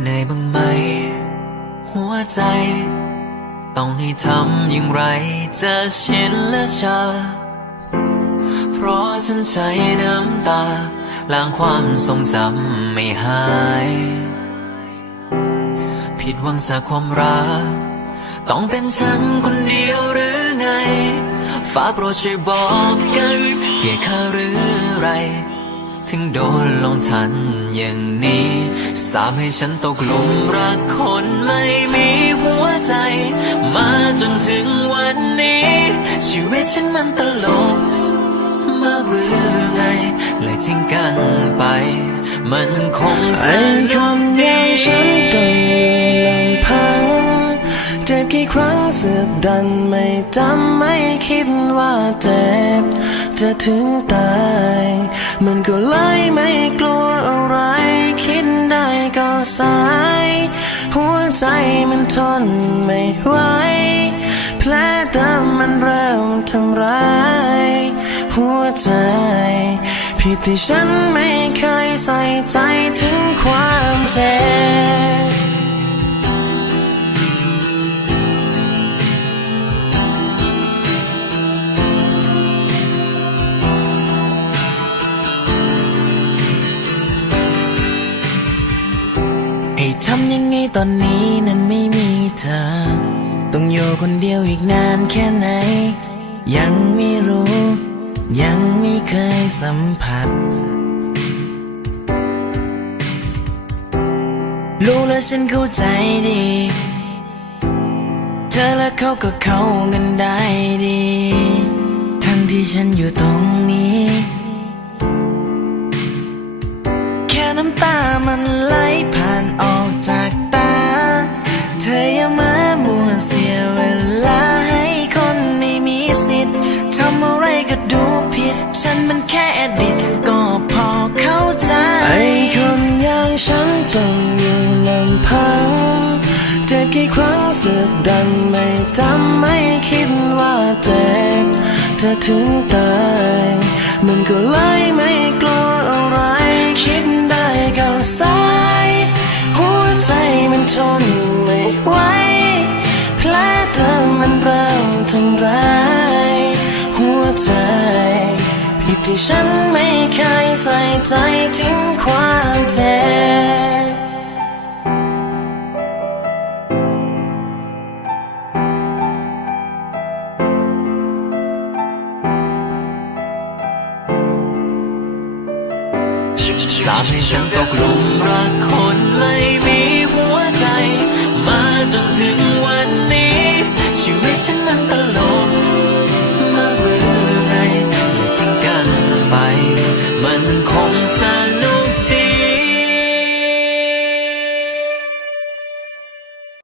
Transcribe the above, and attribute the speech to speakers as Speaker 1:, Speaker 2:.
Speaker 1: เหนื่อยบ้างไหม หัวใจ ต้องให้ทำอย่างไรจะชินและชา เพราะฉันใช้น้ำตา ล้างความทรงจำไม่หาย ผิดหวังจากความรัก ต้องเป็นฉันคนเดียวหรือไง ฟ้าโปรดช่วยบอกกันเกลียดข้าหรือไร ถึงโดนลงทันอย่างนี้ สามให้ฉันตกหลุมรักคนไม่มีหัวใจ มาจนถึงวันนี้ ชีวิตฉันมันตลกมากหรือไงเลยทิ้งกันไป มันคงสไอ้คนนอย่างฉัน
Speaker 2: ต้องอยู่ลำพังเจ็บกี่ครั้งเสือกดันไม่จำไม่คิดว่าเจ็บ จะถึงตาย มันก็เลยไม่กลัวอะไร คิดได้ก็สาย หัวใจมันทนไม่ไหวแผลเดิมมันเริ่มทำร้าย หัวใจ ผิดที่ฉันไม่เคยใส่ใจถึงความเจ็บ
Speaker 3: ตอนนี้นั้นไม่มีเธอ ต้องอยู่คนเดียวอีกนานแค่ไหน ยังไม่รู้ ยังไม่เคยสัมผัส รู้และฉันเข้าใจดี เธอและเขาก็เข้ากันได้ดี ทั้งที่ฉันอยู่ตรงนี้ แค่น้ำตามันไหล
Speaker 2: สือกดันไม่จำไม่คิดว่าเจ็บจะถึงตายมันก็เลยไม่กลัวอะไรคิดได้ก็สายหัวใจมันทนไม่ไหวแผลเดิมมันเริ่มทำร้ายหัวใจผิดที่ฉันไม่เคยใส่ใจถึงความเจ็บ
Speaker 1: สาบให้ฉันตกหลุมรักคนไม่มีหัวใจ มาจนถึงวันนี้ ชีวิตฉันมันตลกมาเพื่อไงแต่ทิ้งกันไป มันคง